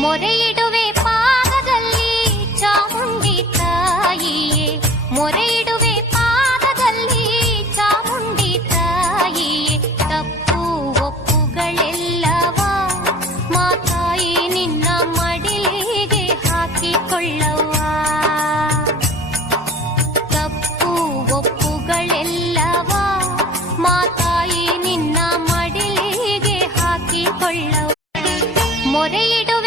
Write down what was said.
ಮೊರೆಯಿಡುವೆ ಪಾದದಲ್ಲಿ ಚಾಮುಂಡಿ ತಾಯಿಯೇ, ಮೊರೆಯಿಡುವೆ ಪಾದದಲ್ಲಿ ಚಾಮುಂಡಿ ತಾಯಿಯೇ. ತಪ್ಪು ಒಪ್ಪುಗಳೆಲ್ಲವ ಮಾತಾಯಿ ನಿನ್ನ ಮಡಿಲಿಗೆ ಹಾಕಿಕೊಳ್ಳವ್ವ. ತಪ್ಪು ಒಪ್ಪುಗಳೆಲ್ಲವ ಮಾತಾಯಿ ನಿನ್ನ ಮಡಿಲಿಗೆ ಹಾಕಿಕೊಳ್ಳವ್ವ. ಮೊರೆಯಿಡು